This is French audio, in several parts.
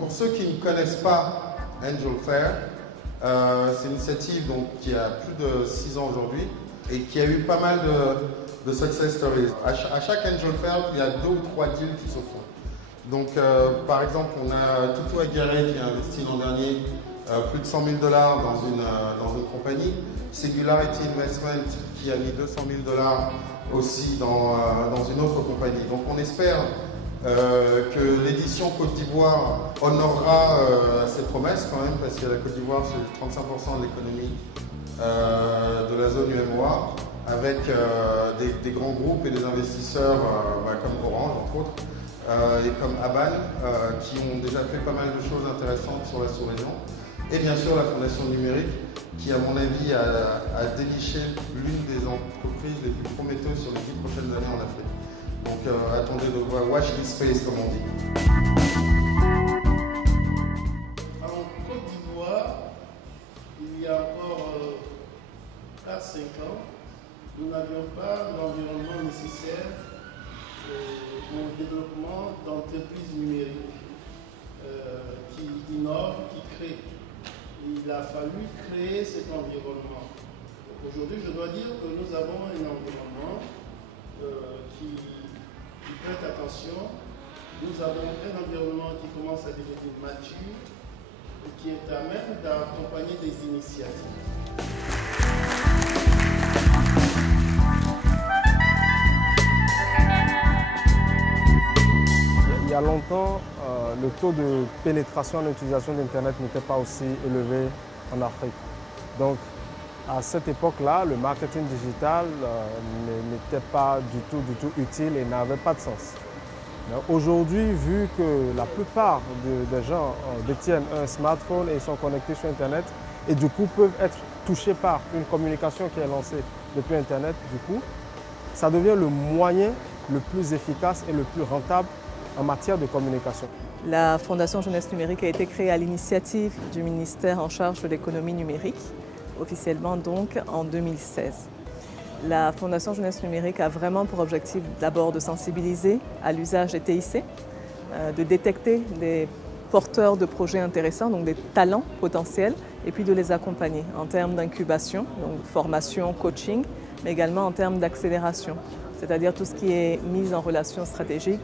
Pour ceux qui ne connaissent pas Angel Fair, c'est une initiative donc, qui a plus de 6 ans aujourd'hui et qui a eu pas mal de success stories. À chaque Angel Fair, il y a 2 ou 3 deals qui se font. Donc, par exemple, on a Tutu Aguirre qui a investi l'an dernier plus de 100 000 $ dans une compagnie. Singularity Investment qui a mis 200 000 $ aussi dans une autre compagnie. Donc, on espère que l'édition Côte d'Ivoire honorera ses promesses quand même, parce que la Côte d'Ivoire c'est 35% de l'économie de la zone UMOA, avec des grands groupes et des investisseurs comme Orange entre autres, et comme Aban, qui ont déjà fait pas mal de choses intéressantes sur la sous-région. Et bien sûr la Fondation Numérique, qui à mon avis a déniché l'une des entreprises les plus prometteuses sur les 10 prochaines années en Afrique. Donc attendez de voir, watch this space comme on dit. En Côte d'Ivoire, il y a encore 4-5 ans, nous n'avions pas l'environnement nécessaire au développement d'entreprises numériques qui innovent, qui créent. Il a fallu créer cet environnement. Aujourd'hui, je dois dire que nous avons un environnement qui prête attention. Nous avons un environnement qui commence à devenir mature et qui est à même d'accompagner des initiatives. Il y a longtemps, le taux de pénétration et d'utilisation d'Internet n'était pas aussi élevé en Afrique. Donc, à cette époque-là, le marketing digital n'était pas du tout utile et n'avait pas de sens. Aujourd'hui, vu que la plupart des gens détiennent un smartphone et sont connectés sur Internet et du coup peuvent être touchés par une communication qui est lancée depuis Internet, du coup, ça devient le moyen le plus efficace et le plus rentable en matière de communication. La Fondation Jeunesse Numérique a été créée à l'initiative du ministère en charge de l'économie numérique, officiellement donc en 2016. La Fondation Jeunesse Numérique a vraiment pour objectif d'abord de sensibiliser à l'usage des TIC, de détecter des porteurs de projets intéressants, donc des talents potentiels, et puis de les accompagner en termes d'incubation, donc formation, coaching, mais également en termes d'accélération, c'est-à-dire tout ce qui est mise en relation stratégique,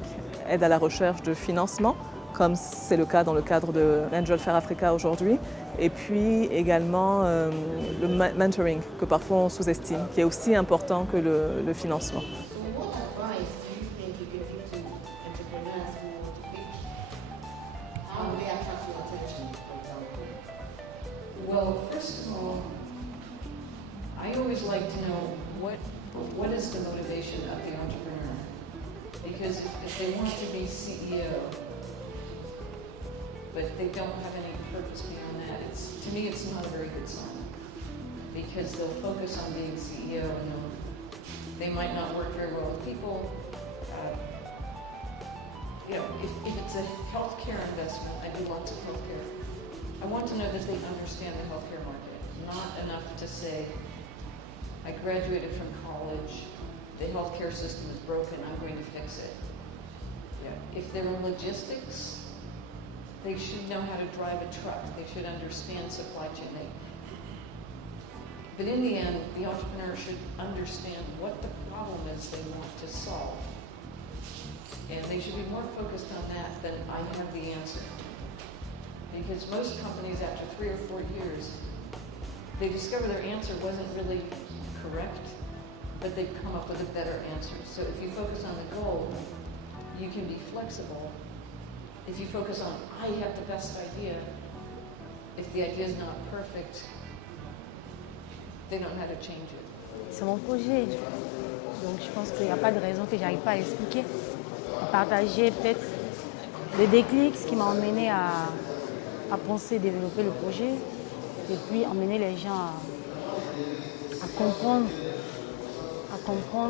aide à la recherche de financement, comme c'est le cas dans le cadre de Angel Fair Africa aujourd'hui, et puis également le mentoring, que parfois on sous-estime, qui est aussi important que le financement. Well, first of all, I always like to know what is the motivation of the entrepreneur. Because if they want to be CEO, but they don't have any purpose beyond that, to me it's not a very good sign. Because they'll focus on being CEO and they might not work very well with people. If it's a healthcare investment, I do lots of healthcare. I want to know that they understand the healthcare market. Not enough to say, I graduated from college, the healthcare system is broken, I'm going to fix it. If they're in logistics, they should know how to drive a truck. They should understand supply chain. But in the end, the entrepreneur should understand what the problem is they want to solve. And they should be more focused on that than I have the answer. Because most companies, after 3 or 4 years, they discover their answer wasn't really correct, but they've come up with a better answer. So if you focus on the goal, you can be flexible. If you focus on, I have the best idea, if the idea is not perfect, they don't know how to change it. C'est mon projet, donc je pense qu'il n'y a pas de raison que j'arrive pas à expliquer. Partager peut-être le déclic, ce qui m'a emmené à penser développer le projet, et puis emmener les gens à comprendre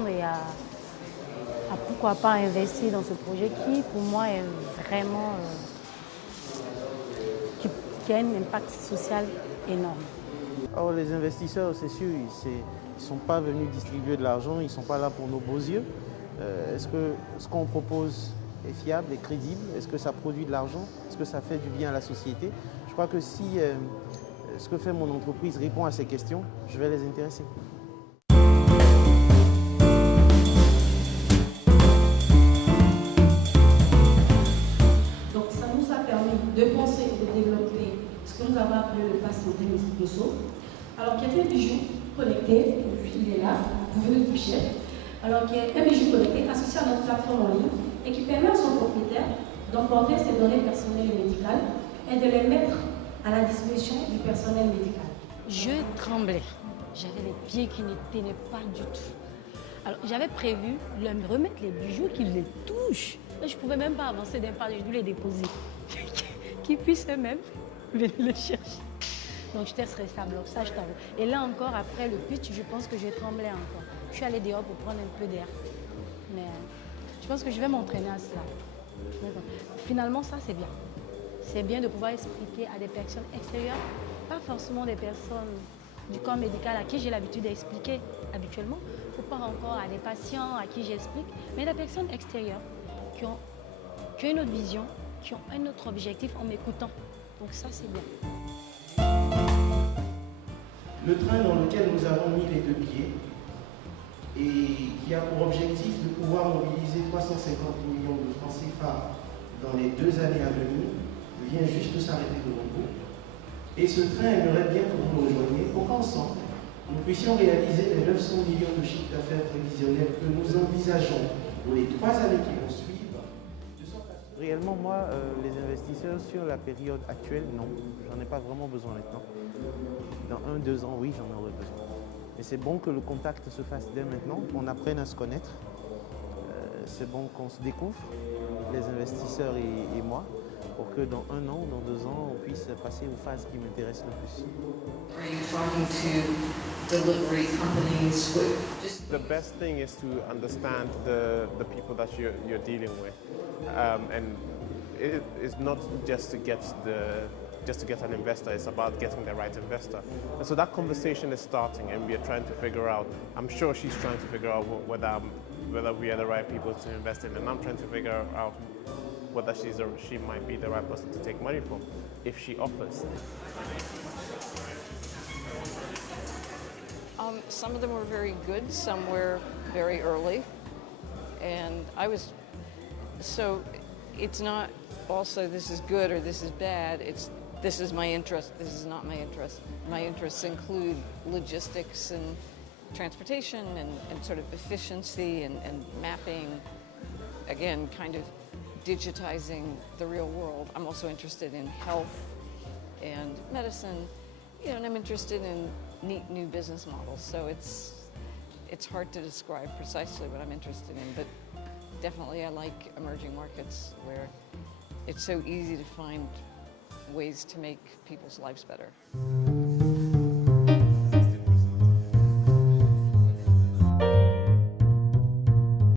et à pourquoi pas investir dans ce projet qui, pour moi, est vraiment qui a un impact social énorme. Alors les investisseurs, c'est sûr, ils ne sont pas venus distribuer de l'argent, ils ne sont pas là pour nos beaux yeux. Est-ce que ce qu'on propose est fiable, est crédible? Est-ce que ça produit de l'argent? Est-ce que ça fait du bien à la société? Je crois que si ce que fait mon entreprise répond à ces questions, je vais les intéresser. Donc ça nous a permis de penser et de développer ce que nous avons appelé le pass santé Mississippi. Alors qui est un bijou connecté, il est là, vous pouvez le toucher. Alors qui est un bijou connecté associé à notre plateforme en ligne et qui permet à son propriétaire d'emporter ses données personnelles et médicales et de les mettre à la disposition du personnel médical. Je tremblais. J'avais les pieds qui ne tenaient pas du tout. Alors j'avais prévu leur remettre les bijoux, qu'ils les touchent. Mais je ne pouvais même pas avancer d'un pas, je dû les déposer. Qu'ils puissent eux-mêmes venir les chercher. Donc j'étais stressée, alors ça je t'avoue. Et là encore, après le pitch, je pense que je tremblais encore. Je suis allée dehors pour prendre un peu d'air. Mais je pense que je vais m'entraîner à cela. Finalement, ça c'est bien. C'est bien de pouvoir expliquer à des personnes extérieures, pas forcément des personnes du corps médical à qui j'ai l'habitude d'expliquer habituellement, ou pas encore à des patients à qui j'explique, mais des personnes extérieures qui ont une autre vision, qui ont un autre objectif en m'écoutant. Donc ça, c'est bien. Le train dans lequel nous avons mis les 2 pieds et qui a pour objectif de pouvoir mobiliser 350 millions de francs CFA dans les 2 années à venir, vient juste s'arrêter devant vous. Et ce train aimerait bien que vous nous rejoigniez pour qu'ensemble, nous puissions réaliser les 900 millions de chiffres d'affaires prévisionnels que nous envisageons pour les 3 années qui vont suivre. Réellement, moi, les investisseurs sur la période actuelle, non. J'en ai pas vraiment besoin maintenant. Dans 1-2 ans, oui, j'en aurai besoin. Mais c'est bon que le contact se fasse dès maintenant, qu'on apprenne à se connaître. C'est bon qu'on se découvre, les investisseurs et moi, pour que dans 1 an, dans 2 ans, on puisse passer aux phases qui m'intéressent le plus. Are you talking to delivery companies? The best thing is to understand the people that you're dealing with, and it's not just to get an investor. It's about getting the right investor. And so that conversation is starting, and we are trying to figure out. I'm sure she's trying to figure out whether we are the right people to invest in, and I'm trying to figure out whether she might be the right person to take money from if she offers. Some of them were very good, some were very early. And so it's not also this is good or this is bad, it's this is my interest, this is not my interest. My interests include logistics and transportation and sort of efficiency and mapping, again, kind of digitizing the real world. I'm also interested in health and medicine, and I'm interested in neat new business models. So it's hard to describe precisely what I'm interested in, but definitely I like emerging markets where it's so easy to find ways to make people's lives better.